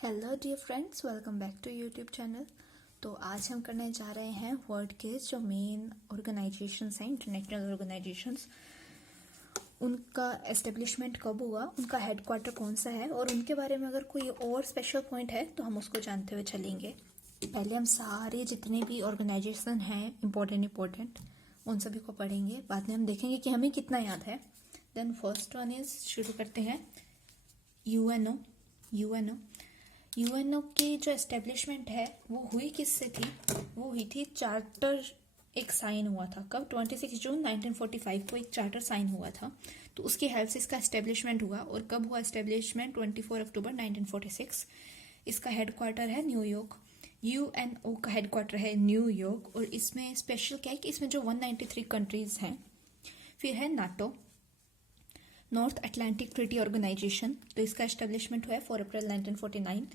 Hello dear friends, welcome back to YouTube channel. तो आज हम करने जा रहे हैं वर्ल्ड के जो मेन ऑर्गेनाइजेशंस हैं, इंटरनेशनल ऑर्गेनाइजेशंस, उनका एस्टेब्लिशमेंट कब हुआ, उनका हेडक्वार्टर कौन सा है और उनके बारे में अगर कोई और स्पेशल पॉइंट है तो हम उसको जानते हुए चलेंगे। पहले हम सारे जितने भी ऑर्गेनाइजेशन हैं इम्पोर्टेंट उन सभी को पढ़ेंगे, बाद में हम देखेंगे कि हमें कितना याद है। देन फर्स्ट वन इज, शुरू करते हैं यूएनओ। यूएनओ की जो एस्टेब्लिशमेंट है वो हुई किससे थी? वो हुई थी चार्टर, एक साइन हुआ था। कब? 26 जून 1945 को एक चार्टर साइन हुआ था, तो उसकी हेल्प से इसका एस्टेब्लिशमेंट हुआ। और कब हुआ एस्टेब्लिशमेंट? 24 अक्टूबर 1946। इसका हेडक्वार्टर है न्यूयॉर्क। यूएनओ का हेडक्वार्टर है न्यूयॉर्क। और इसमें स्पेशल क्या है कि इसमें जो 193 कंट्रीज हैं। फिर है NATO, North Atlantic Treaty Organisation, तो इसका एस्टेब्लिशमेंट हुआ है 4 अप्रैल 1949।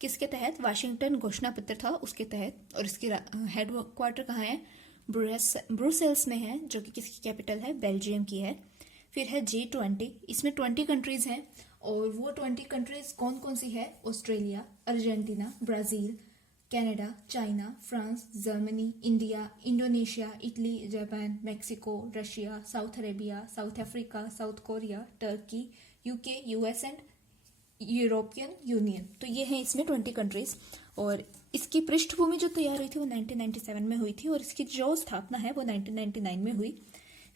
किसके तहत? वाशिंगटन घोषणा पत्र था उसके तहत। और इसकी हेड क्वार्टर कहाँ है? ब्रुसेल्स में है, जो कि किसकी कैपिटल है? बेल्जियम की है। फिर है G20, इसमें 20 कंट्रीज हैं। और वो 20 कंट्रीज कौन कौन सी है? Australia, Argentina, Brazil, Canada, China, France, Germany, India, Indonesia, Italy, Japan, Mexico, Russia, south Arabia, south Africa, south Korea, Turkey, UK, US and European union. तो ये है इसमें 20 कंट्रीज। और इसकी पृष्ठभूमि जो तैयार हुई थी वो 1997 में हुई थी और इसकी जो स्थापना है वो 1999 में हुई।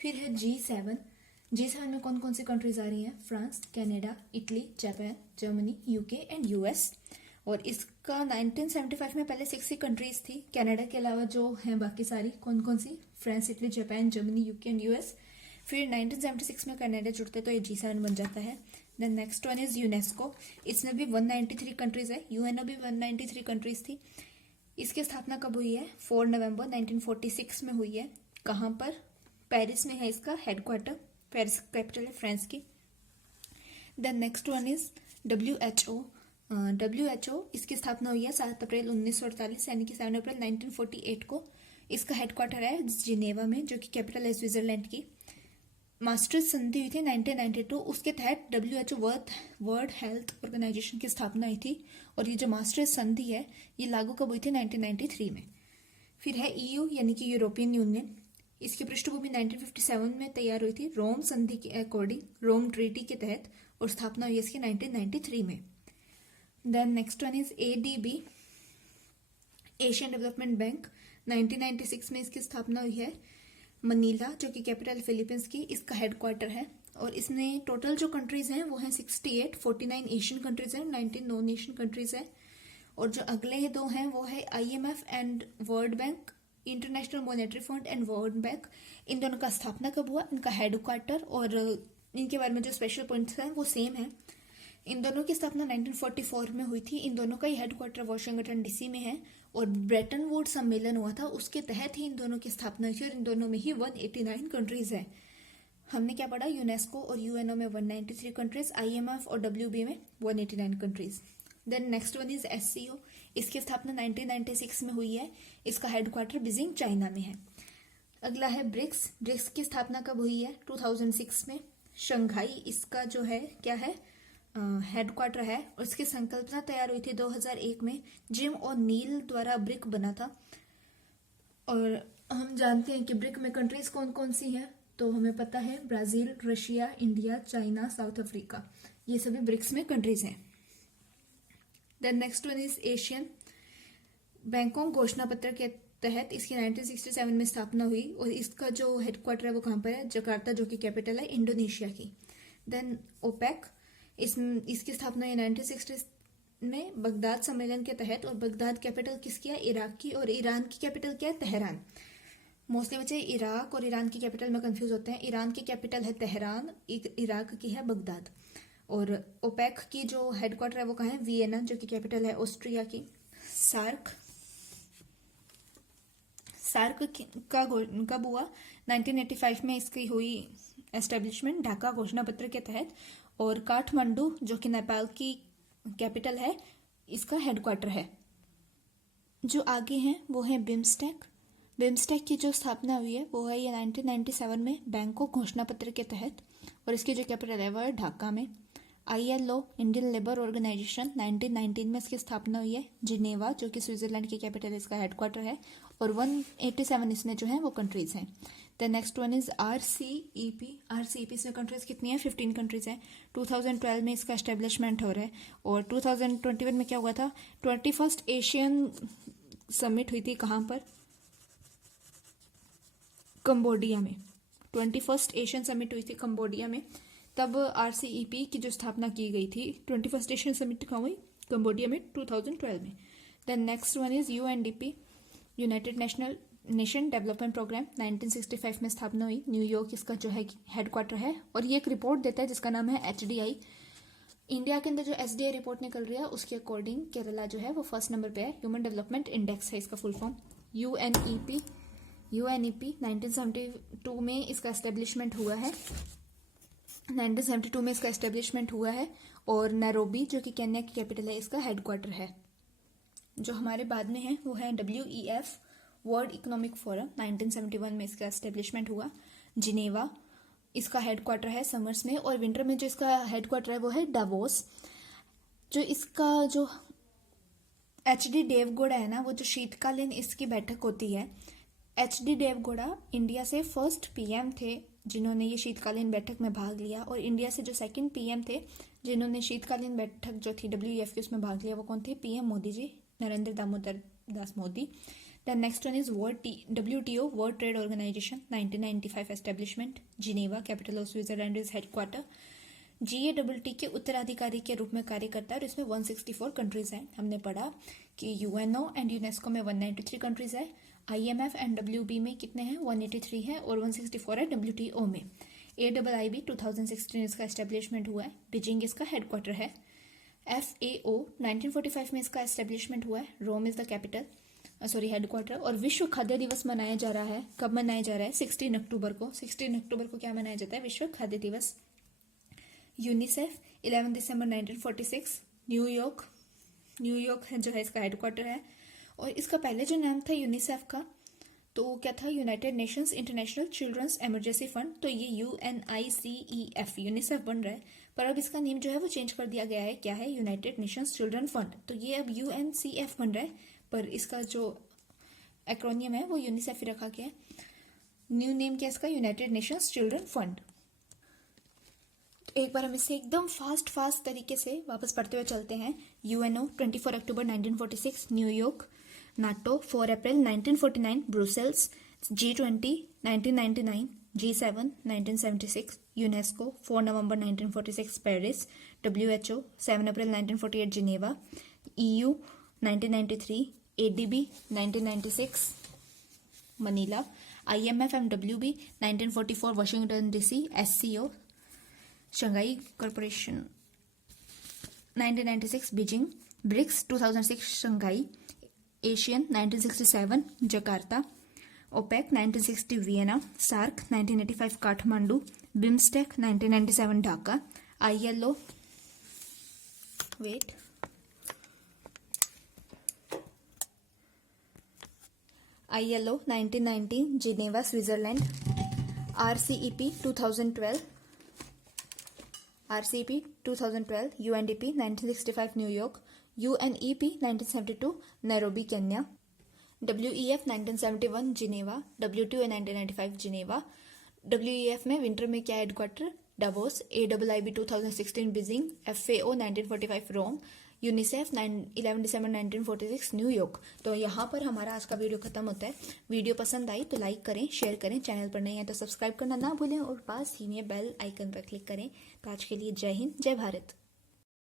फिर है G7 में कौन कौन सी कंट्रीज आ रही हैं? France, Canada, Italy, Japan, Germany, UK and US. और इसका 1975 में पहले 60 कंट्रीज थी, कनाडा के अलावा जो हैं बाकी सारी। कौन कौन सी? France, Italy, Japan, Germany, UK and US. फिर 1976 में कनाडा जुड़ते तो ये G7 बन जाता है। Then next one is UNESCO. इसमें भी 193 कंट्रीज है। यूएनओ भी 193 कंट्रीज थी। इसकी स्थापना कब हुई है? 4 नवंबर 1946 में हुई है। कहाँ पर? पेरिस में है इसका हेडक्वार्टर। पेरिस कैपिटल है फ्रांस की। Then next one is WHO। इसकी स्थापना हुई है 7 अप्रैल 1948 यानी कि 7 अप्रैल 1948 को। इसका हेडक्वार्टर है जिनेवा में, जो कि कैपिटल है स्विट्जरलैंड की। मास्ट्रिच संधि हुई थी 1992, उसके तहत WHO वर्ल्ड हेल्थ ऑर्गेनाइजेशन की स्थापना हुई थी। और ये जो मास्ट्रिच संधि है ये लागू कब हुई थी? 1993 में। फिर है EU यानी कि यूरोपियन यूनियन। इसकी पृष्ठभूमि 1957 में तैयार हुई थी रोम संधि के अकॉर्डिंग, रोम ट्रीटी के तहत। और स्थापना हुई इसकी 1993 में। Then next one is ADB, Asian Development Bank. 1996 में इसकी स्थापना हुई है। मनीला, जो कि कैपिटल फिलीपींस की, इसका हेडक्वार्टर है। और इसमें टोटल जो कंट्रीज हैं वो हैं 68, 49 एशियन कंट्रीज हैं, 19 नॉन एशियन कंट्रीज हैं। और जो अगले दो हैं वो है IMF and World Bank, International Monetary Fund and World Bank. इन दोनों का स्थापना कब हुआ, इनका हेडक्वार्टर और इनके बारे में जो स्पेशल पॉइंट्स हैं वो सेम है। इन दोनों की स्थापना 1944 में हुई थी। इन दोनों का ही हेडक्वार्टर वाशिंगटन DC में है। और ब्रेटन वुड सम्मेलन हुआ था, उसके तहत ही इन दोनों की स्थापना हुई थी। और इन दोनों में ही 189 कंट्रीज हैं। हमने क्या पढ़ा? यूनेस्को और यूएनओ में 193 कंट्रीज, IMF और WB में 189 countries. Then next one is SCO। इसकी स्थापना 1996 में हुई है। इसका हेडक्वार्टर बीजिंग, चाइना में है। अगला है ब्रिक्स की स्थापना कब हुई है? 2006 में। शंघाई इसका जो है क्या है? हेडक्वार्टर है। और इसकी संकल्पना तैयार हुई थी 2001 में। जिम और नील द्वारा ब्रिक बना था। और हम जानते हैं कि ब्रिक में कंट्रीज कौन कौन सी हैं, तो हमें पता है Brazil, Russia, India, China, South Africa, ये सभी ब्रिक्स में कंट्रीज हैं। Then next one is ASEAN. Bangkok घोषणा पत्र के तहत इसकी 1967 में स्थापना हुई। और इसका जो हेडक्वार्टर है वो कहाँ पर है? जकार्ता, जो कि कैपिटल है इंडोनेशिया की। देन ओपेक, इसकी स्थापना है 1960 में बगदाद सम्मेलन के तहत। और बगदाद कैपिटल किसकी है? इराक की। और ईरान की कैपिटल क्या है? तेहरान। मोस्टली बच्चे इराक और ईरान की कैपिटल में कंफ्यूज होते हैं। ईरान की कैपिटल है तेहरान, इराक की है बगदाद। और ओपेक की जो हेडक्वार्टर है वो कहाँ है? वियना, जो कि कैपिटल है ऑस्ट्रिया की। सार्क का कब हुआ? 1985 में इसकी हुई एस्टेब्लिशमेंट, ढाका घोषणा पत्र के तहत। और काठमांडू, जो कि नेपाल की कैपिटल है, इसका हेडक्वार्टर है। जो आगे हैं वो है बिम्स्टेक की जो स्थापना हुई है वो है ये 1997 में बैंकॉक घोषणा पत्र के तहत। और इसकी जो कैपिटल है वो है ढाका में। ILO इंडियन लेबर ऑर्गेनाइजेशन 1919 में इसकी स्थापना हुई है। जिनेवा जो कि स्विट्जरलैंड की कैपिटल इसका हेडक्वार्टर है, और 187 इसमें जो है वो कंट्रीज हैं। The next one is RCEP। RCEP इसमें कंट्रीज कितनी है? 15 कंट्रीज हैं। 2012 में इसका एस्टेब्लिशमेंट हो रहा है। और 2021 में क्या हुआ था? 21st एशियन समिट हुई थी। कहाँ पर? कंबोडिया में। 21st एशियन समिट हुई थी कंबोडिया में, तब RCEP की जो स्थापना की गई थी। 21st एशियन समिट कहाँ हुई? कंबोडिया में 2012 में। Then next one is UNDP, United Nation Development Programme. 1965 में स्थापना हुई। न्यूयॉर्क इसका जो है हेडक्वार्टर है, और ये एक रिपोर्ट देता है जिसका नाम है HDI। इंडिया के अंदर जो SDI रिपोर्ट निकल रही है उसके अकॉर्डिंग केरला जो है वो फर्स्ट नंबर पे है। ह्यूमन डेवलपमेंट इंडेक्स है इसका फुल फॉर्म। UNEP 1972 में इसका एस्टेब्लिशमेंट हुआ है। 1972 में इसका एस्टेब्लिशमेंट हुआ है, और नैरोबी जो कि केन्या की कैपिटल है इसका हेडक्वार्टर है। जो हमारे बाद में है वो है WEF, वर्ल्ड इकोनॉमिक फोरम। 1971 में इसका एस्टेब्लिशमेंट हुआ। जिनेवा इसका हेडक्वार्टर है समर्स में, और विंटर में जो इसका हेडक्वार्टर है वो है डावोस। जो इसका जो HD देवगौड़ा है ना, वो जो शीतकालीन इसकी बैठक होती है। HD देवगौड़ा इंडिया से फर्स्ट PM थे जिन्होंने ये शीतकालीन बैठक में भाग लिया, और इंडिया से जो सेकंड PM थे जिन्होंने शीतकालीन बैठक जो थी WEF की उसमें भाग लिया, वो कौन थे? PM Modi ji, Narendra Damodar Das Modi. Then next one is WTO, World Trade Organisation. 1995 establishment. Geneva capital of Switzerland is headquarter. GATT के उत्तराधिकारी के रूप में कार्य करता है, और इसमें 164 कंट्रीज हैं। हमने पढ़ा कि UNO एंड यूनेस्को में 193 कंट्रीज है। IMF एंड WB में कितने हैं? 183 है, और 164 है WTO में। AIIB 2016 इसका एस्टेब्लिशमेंट हुआ है। बीजिंग इसका हेडक्वार्टर है। FAO 1945 में इसका एस्टेब्लिशमेंट हुआ है। रोम इज द कैपिटल, हेडक्वार्टर। और विश्व खाद्य दिवस मनाया जा रहा है। कब मनाया जा रहा है? 16 अक्टूबर को। 16 अक्टूबर को क्या मनाया जाता है? विश्व खाद्य दिवस। यूनिसेफ 11 दिसंबर 1946, न्यूयॉर्क जो है इसका हेडक्वार्टर है। और इसका पहले जो नाम था यूनिसेफ का, तो वो क्या था? United Nations International Children's Emergency Fund. तो ये UNICEF यूनिसेफ बन रहा है, पर अब इसका नेम जो है वो चेंज कर दिया गया है। क्या है? United Nations children fund. तो ये अब UNCF बन रहा है, पर इसका जो एक्रोनियम है वो यूनिसेफ ही रखा गया है। न्यू नेम क्या है इसका? United Nations children fund. एक बार हम इसे एकदम फास्ट तरीके से वापस पढ़ते हुए चलते हैं। UNO 24 अक्टूबर 1946, न्यूयॉर्क। नाटो 4 अप्रैल 1949, ब्रुसेल्स। G20 1999, G7 1976, यूनेस्को 4 नवंबर 1946, पेरिस। WHO 7 अप्रैल 1948, Geneva. EU 1993, ADB 1996, Manila. IMF and WB 1944, Washington DC। SCO Shanghai corporation 1996, Beijing. BRICS 2006, Shanghai. ASEAN 1967, Jakarta. OPEC 1960, Vienna. SAARC 1985, Kathmandu. BIMSTEC 1997, Dhaka. ILO 1990, Geneva, Switzerland. RCEP 2012, UNDP 1965, New York. UNEP 1972, Nairobi, Kenya. WEF 1971, Geneva. WTO 1995, Geneva. WEF में winter में क्या headquarter? Davos. AIIB 2016, Beijing. FAO 1945, रोम। UNICEF 11 दिसंबर 1946, New York. तो यहाँ पर हमारा आज का video खत्म होता है। वीडियो पसंद आई तो लाइक करें, शेयर करें। चैनल पर नहीं है तो सब्सक्राइब करना ना भूलें, और पास ही में बेल आइकन पर क्लिक करें। तो आज के लिए जय हिंद, जय भारत।